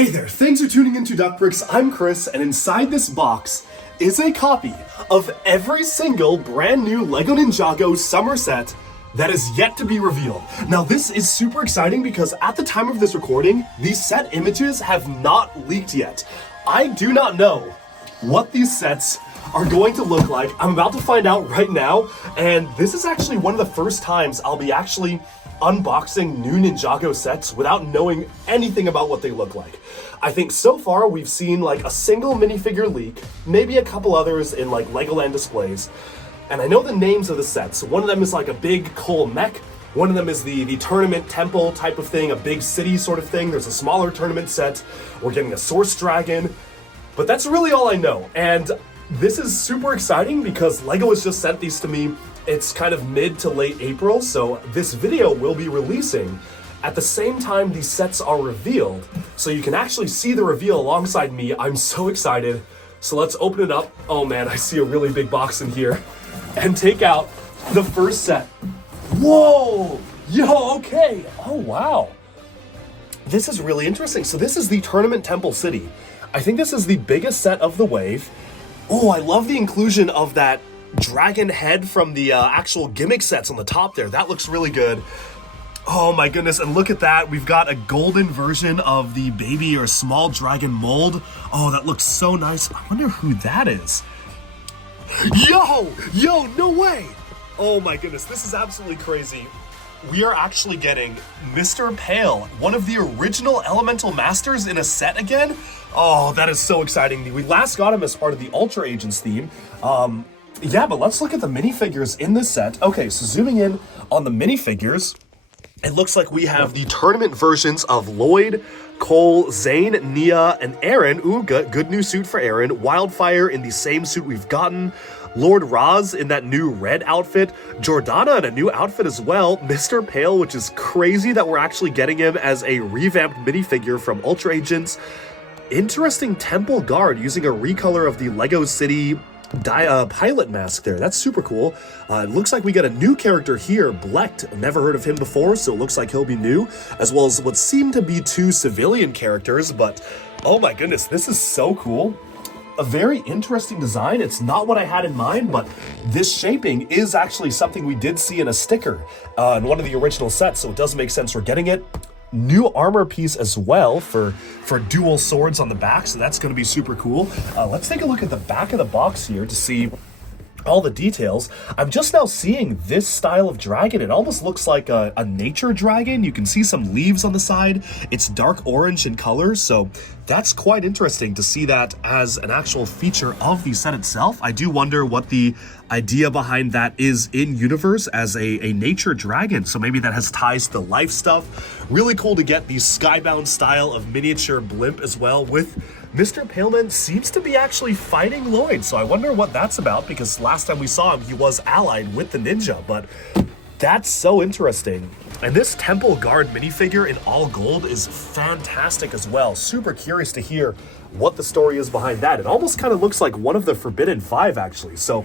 Hey there, thanks for tuning into Duckbricks. I'm Chris, and inside this box is a copy of every single brand new LEGO Ninjago Summer set that is yet to be revealed. Now this is super exciting because at the time of this recording, these set images have not leaked yet. I do not know what these sets are going to look like. I'm about to find out right now, and this is actually one of the first times I'll be actually unboxing new Ninjago sets without knowing anything about what they look like. I think so far we've seen like a single minifigure leak, maybe a couple others in like Legoland displays, and I know the names of the sets. One of them is like a big coal mech, one of them is the tournament temple type of thing, a big city sort of thing. There's a smaller tournament set, we're getting a source dragon, but that's really all I know. And this is super exciting because LEGO has just sent these to me. It's kind of mid to late April, so this video will be releasing at the same time these sets are revealed, so you can actually see the reveal alongside me. I'm so excited. So let's open it up. Oh man, I see a really big box in here. And take out the first set. Whoa! Yo, okay. Oh wow. This is really interesting. So this is the Tournament Temple City. I think this is the biggest set of the wave. Oh, I love the inclusion of that dragon head from the actual gimmick sets on the top there. That looks really good. Oh my goodness, and look at that. We've got a golden version of the baby or small dragon mold. Oh, that looks so nice. I wonder who that is. Yo, no way. Oh my goodness, this is absolutely crazy. We are actually getting Mr. Pale, one of the original Elemental Masters in a set again. Oh, that is so exciting. We last got him as part of the Ultra Agents theme. Yeah, but let's look at the minifigures in this set. Okay, so zooming in on the minifigures, it looks like we have the tournament versions of Lloyd, Cole, Zane, Nia, and Aaron. Ooh, good new suit for Aaron. Wildfire in the same suit we've gotten. Lord Raz in that new red outfit. Jordana in a new outfit as well. Mr. Pale, which is crazy that we're actually getting him as a revamped minifigure from Ultra Agents. Interesting Temple Guard using a recolor of the Lego City pilot mask there. That's super cool. It looks like we got a new character here, Blecht. Never heard of him before, so it looks like he'll be new, as well as what seem to be two civilian characters, but oh my goodness, this is so cool. A very interesting design. It's not what I had in mind, but this shaping is actually something we did see in a sticker in one of the original sets, so it does make sense we're getting it. New armor piece as well for dual swords on the back, so that's going to be super cool. Let's take a look at the back of the box here to see all the details. I'm just now seeing this style of dragon. It almost looks like a nature dragon. You can see some leaves on the side. It's dark orange in color, so that's quite interesting to see that as an actual feature of the set itself. I do wonder what the idea behind that is in universe as a nature dragon, so maybe that has ties to life stuff. Really cool to get the skybound style of miniature blimp as well, with Mr. Paleman seems to be actually fighting Lloyd, so I wonder what that's about, because last time we saw him, he was allied with the ninja, but that's so interesting. And this Temple Guard minifigure in all gold is fantastic as well. Super curious to hear what the story is behind that. It almost kind of looks like one of the Forbidden Five, actually, so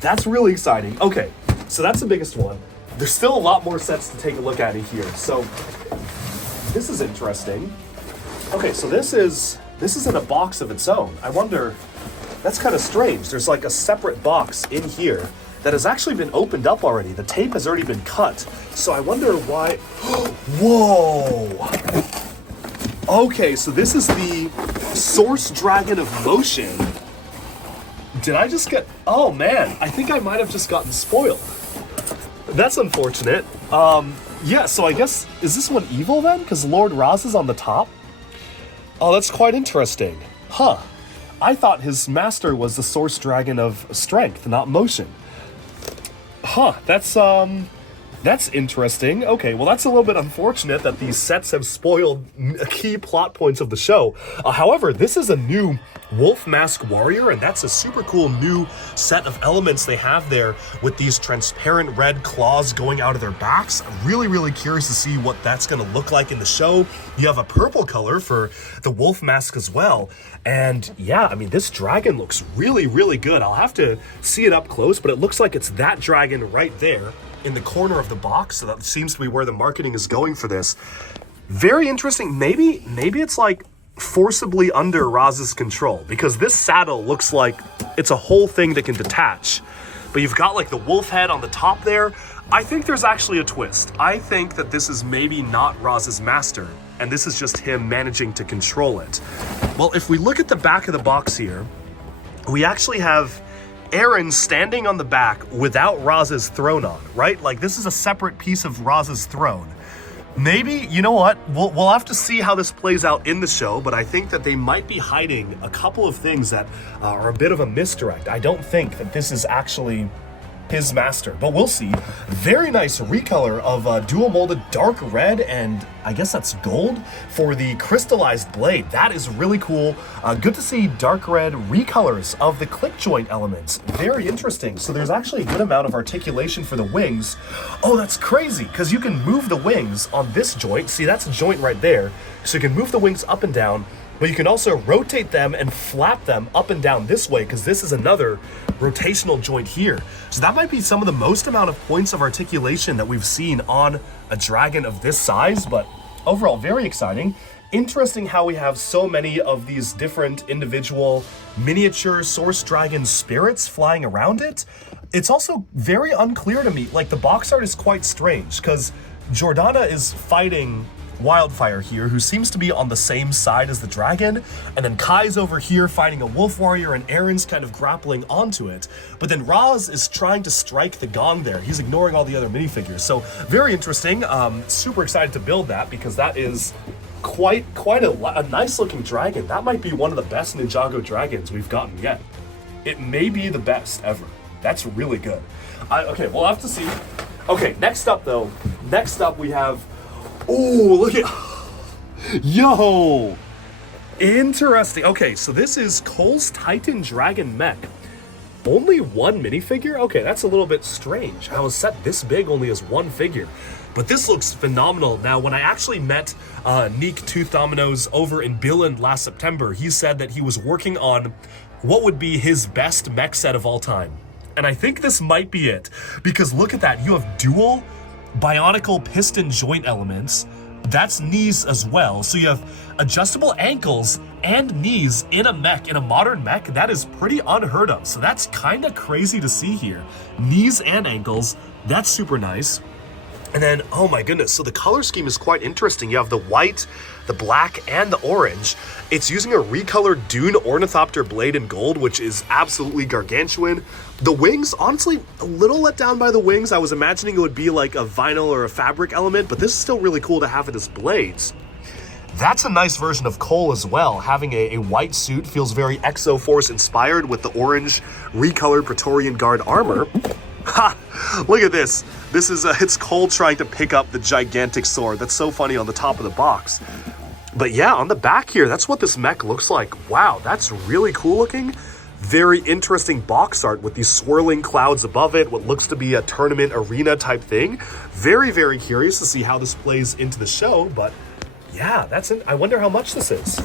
that's really exciting. Okay, so that's the biggest one. There's still a lot more sets to take a look at in here, so this is interesting. Okay, so this is in a box of its own. I wonder, that's kind of strange. There's like a separate box in here that has actually been opened up already. The tape has already been cut. So I wonder why. Whoa. Okay, so this is the Source Dragon of Motion. Did I just get, oh man, I think I might have just gotten spoiled. That's unfortunate. Yeah, so I guess, is this one evil then? Because Lord Raz is on the top? Oh, that's quite interesting. Huh. I thought his master was the Source Dragon of Strength, not Motion. Huh, that's interesting. Okay, well that's a little bit unfortunate that these sets have spoiled key plot points of the show. However, this is a new Wolf Mask Warrior, and that's a super cool new set of elements they have there with these transparent red claws going out of their backs. I'm really curious to see what that's going to look like in the show. You have a purple color for the Wolf Mask as well. And yeah, I mean, this dragon looks really good. I'll have to see it up close, but it looks like it's that dragon right there in the corner of the box, so that seems to be where the marketing is going for this. Very interesting. Maybe it's like forcibly under Roz's control, because this saddle looks like it's a whole thing that can detach. But you've got like the wolf head on the top there. I think there's actually a twist. I think that this is maybe not Roz's master, and this is just him managing to control it. Well, if we look at the back of the box here, we actually have Aaron standing on the back without Roz's throne on, right? Like this is a separate piece of Roz's throne. Maybe, you know what, we'll have to see how this plays out in the show, but I think that they might be hiding a couple of things that are a bit of a misdirect. I don't think that this is actually his master, but we'll see. Very nice recolor of dual molded dark red and I guess that's gold for the crystallized blade. That is really cool. Good to see dark red recolors of the clip joint elements. Very interesting. So there's actually a good amount of articulation for the wings. Oh, that's crazy, because you can move the wings on this joint. See, that's a joint right there. So you can move the wings up and down, but you can also rotate them and flap them up and down this way, because this is another rotational joint here. So that might be some of the most amount of points of articulation that we've seen on a dragon of this size, but overall very exciting. Interesting how we have so many of these different individual miniature source dragon spirits flying around it. It's also very unclear to me, like the box art is quite strange, because Jordana is fighting Wildfire here, who seems to be on the same side as the dragon, and then Kai's over here fighting a wolf warrior, and Aaron's kind of grappling onto it. But then Roz is trying to strike the gong there. He's ignoring all the other minifigures. So very interesting. Super excited to build that, because that is quite a nice looking dragon. That might be one of the best Ninjago dragons we've gotten yet. It may be the best ever. That's really good. Okay, we'll have to see. Okay, next up though. Next up we have, oh, look at, yo, interesting. Okay, so this is Cole's Titan Dragon Mech. Only one minifigure? Okay, that's a little bit strange. How a set this big only has one figure. But this looks phenomenal. Now, when I actually met Neek Tooth Dominoes over in Billund last September, he said that he was working on what would be his best mech set of all time. And I think this might be it, because look at that. You have dual bionicle piston joint elements. That's knees as well. So you have adjustable ankles and knees in a mech, in a modern mech. That is pretty unheard of. So that's kind of crazy to see here. Knees and ankles. That's super nice. And then, oh my goodness, so the color scheme is quite interesting. You have the white, the black, and the orange. It's using a recolored Dune Ornithopter blade in gold, which is absolutely gargantuan. The wings, honestly, a little let down by the wings. I was imagining it would be like a vinyl or a fabric element, but this is still really cool to have it as blades. That's a nice version of Cole as well. Having a white suit feels very Exoforce inspired with the orange recolored Praetorian Guard armor. Ha! Look at this. This is it's Cole trying to pick up the gigantic sword. That's so funny on the top of the box. But yeah, on the back here, that's what this mech looks like. Wow, that's really cool looking. Very interesting box art with these swirling clouds above it, what looks to be a tournament arena type thing. Very, very curious to see how this plays into the show, but yeah, that's it. I wonder how much this is.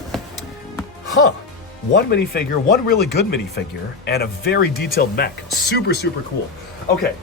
Huh. One minifigure, one really good minifigure, and a very detailed mech. Super, super cool. Okay.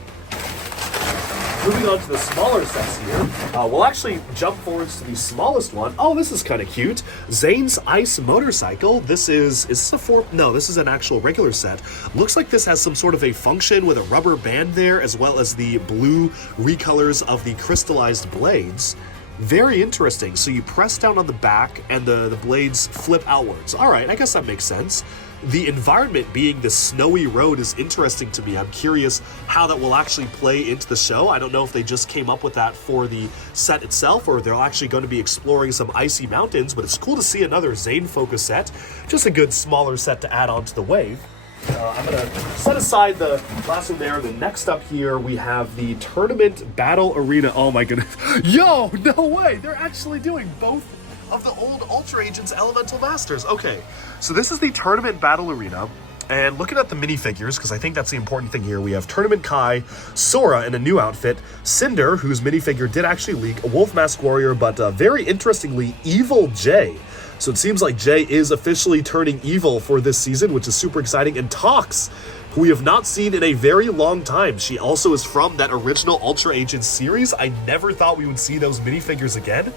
Moving on to the smaller sets here, we'll actually jump forwards to the smallest one. Oh, this is kind of cute. Zane's Ice Motorcycle. This is this a four? No, this is an actual regular set. Looks like this has some sort of a function with a rubber band there, as well as the blue recolors of the crystallized blades. Very interesting. So you press down on the back and the blades flip outwards. All right, I guess that makes sense. The environment being the snowy road is interesting to me. I'm curious how that will actually play into the show. I don't know if they just came up with that for the set itself or they're actually going to be exploring some icy mountains, but it's cool to see another Zane focus set. Just a good smaller set to add on to the wave. I'm going to set aside the last one there. The next up here, we have the Tournament Battle Arena. Oh my goodness. Yo, no way. They're actually doing both of the old Ultra Agents Elemental Masters. Okay, so this is the Tournament Battle Arena. And looking at the minifigures, because I think that's the important thing here, we have Tournament Kai, Sora in a new outfit, Cinder, whose minifigure did actually leak, a Wolf Mask Warrior, but very interestingly, Evil Jay. So it seems like Jay is officially turning evil for this season, which is super exciting. And Tox, who we have not seen in a very long time. She also is from that original Ultra Agents series. I never thought we would see those minifigures again.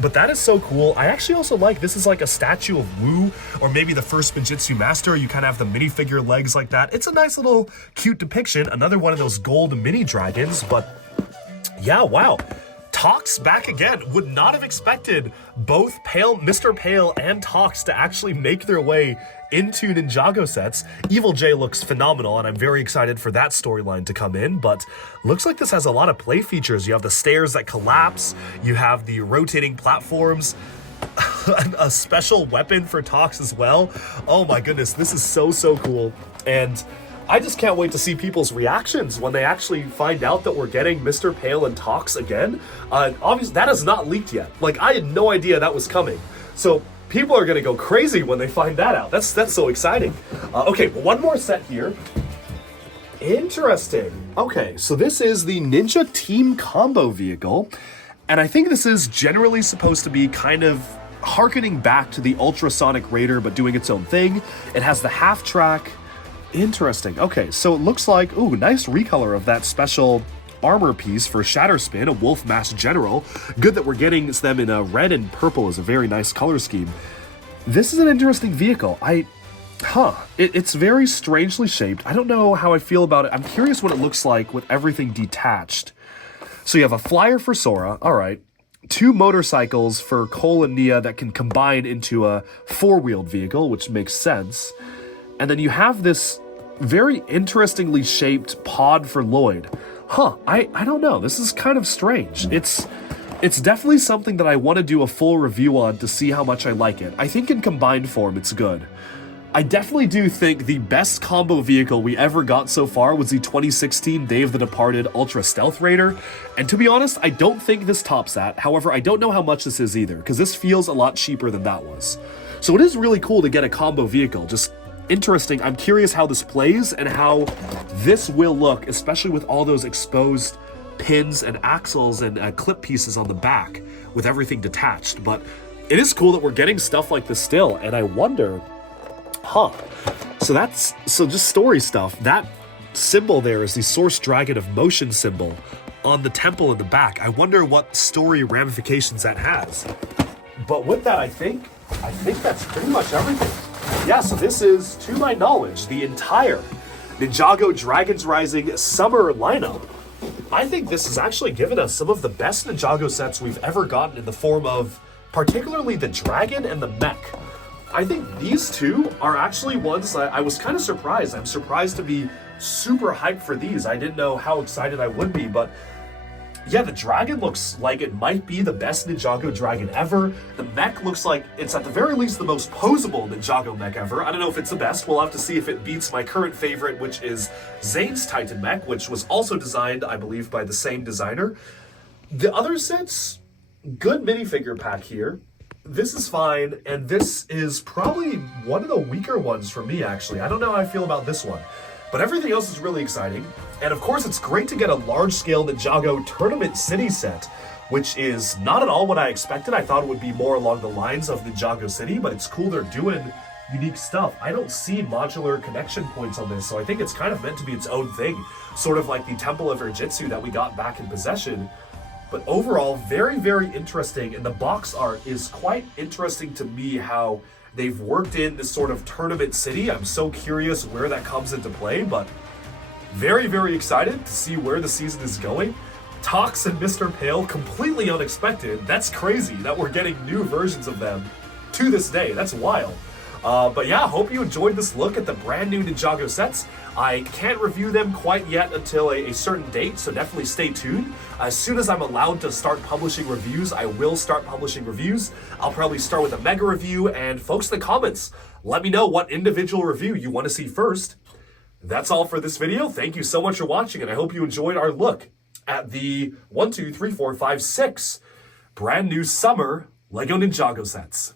But that is so cool. I actually also like, this is like a statue of Wu, or maybe the first Spinjitzu master. You kind of have the minifigure legs like that. It's a nice little cute depiction. Another one of those gold mini dragons, but yeah, wow. Tox back again. Would not have expected both Mr. Pale and Tox to actually make their way into Ninjago sets. Evil J looks phenomenal, and I'm very excited for that storyline to come in, but looks like this has a lot of play features. You have the stairs that collapse, you have the rotating platforms, a special weapon for Tox as well. Oh my goodness, this is so cool. And I just can't wait to see people's reactions when they actually find out that we're getting Mr. Pale and Tox again. Obviously, that is not leaked yet. Like, I had no idea that was coming. So people are gonna go crazy when they find that out. That's so exciting. Okay, one more set here. Interesting. Okay, so this is the Ninja Team Combo vehicle. And I think this is generally supposed to be kind of harkening back to the Ultrasonic Raider, but doing its own thing. It has the half track. Interesting. Okay, so it looks like, ooh, nice recolor of that special armor piece for Shatterspin, a Wolf Mask General. Good that we're getting them in a red and purple is a very nice color scheme. This is an interesting vehicle. It's very strangely shaped. I don't know how I feel about it. I'm curious what it looks like with everything detached. So you have a flyer for Sora, all right. 2 motorcycles for Cole and Nia that can combine into a 4-wheeled vehicle, which makes sense. And then you have this very interestingly shaped pod for Lloyd. I don't know. This is kind of strange. It's definitely something that I want to do a full review on to see how much I like it. I think in combined form, it's good. I definitely do think the best combo vehicle we ever got so far was the 2016 Day of the Departed Ultra Stealth Raider. And to be honest, I don't think this tops that. However, I don't know how much this is either, because this feels a lot cheaper than that was. So it is really cool to get a combo vehicle. Just interesting. I'm curious how this plays and how this will look, especially with all those exposed pins and axles and clip pieces on the back with everything detached. But it is cool that we're getting stuff like this still, and I wonder, so just story stuff. That symbol there is the Source Dragon of Motion symbol on the temple in the back. I wonder what story ramifications that has. But with that, I think that's pretty much everything. Yeah, so this is, to my knowledge, the entire Ninjago Dragons Rising Summer lineup. I think this has actually given us some of the best Ninjago sets we've ever gotten in the form of particularly the Dragon and the Mech. I think these two are actually ones I was kind of surprised. I'm surprised to be super hyped for these. I didn't know how excited I would be, but yeah, the Dragon looks like it might be the best Ninjago Dragon ever. The Mech looks like it's at the very least the most posable Ninjago Mech ever. I don't know if it's the best. We'll have to see if it beats my current favorite, which is Zane's Titan Mech, which was also designed, I believe, by the same designer. The other sets, good minifigure pack here. This is fine, and this is probably one of the weaker ones for me, actually. I don't know how I feel about this one. But everything else is really exciting. And of course, it's great to get a large-scale Ninjago Tournament City set, which is not at all what I expected. I thought it would be more along the lines of Ninjago City, but it's cool they're doing unique stuff. I don't see modular connection points on this, so I think it's kind of meant to be its own thing, sort of like the Temple of Erjitsu that we got back in Possession. But overall, very, very interesting, and the box art is quite interesting to me how they've worked in this sort of tournament city. I'm so curious where that comes into play, but very, very excited to see where the season is going. Tox and Mr. Pale, completely unexpected. That's crazy that we're getting new versions of them to this day. That's wild. But yeah, hope you enjoyed this look at the brand new Ninjago sets. I can't review them quite yet until a certain date, so definitely stay tuned. As soon as I'm allowed to start publishing reviews, I will start publishing reviews. I'll probably start with a mega review, and folks in the comments, let me know what individual review you want to see first. That's all for this video. Thank you so much for watching, and I hope you enjoyed our look at the 1, 2, 3, 4, 5, 6 brand new summer LEGO Ninjago sets.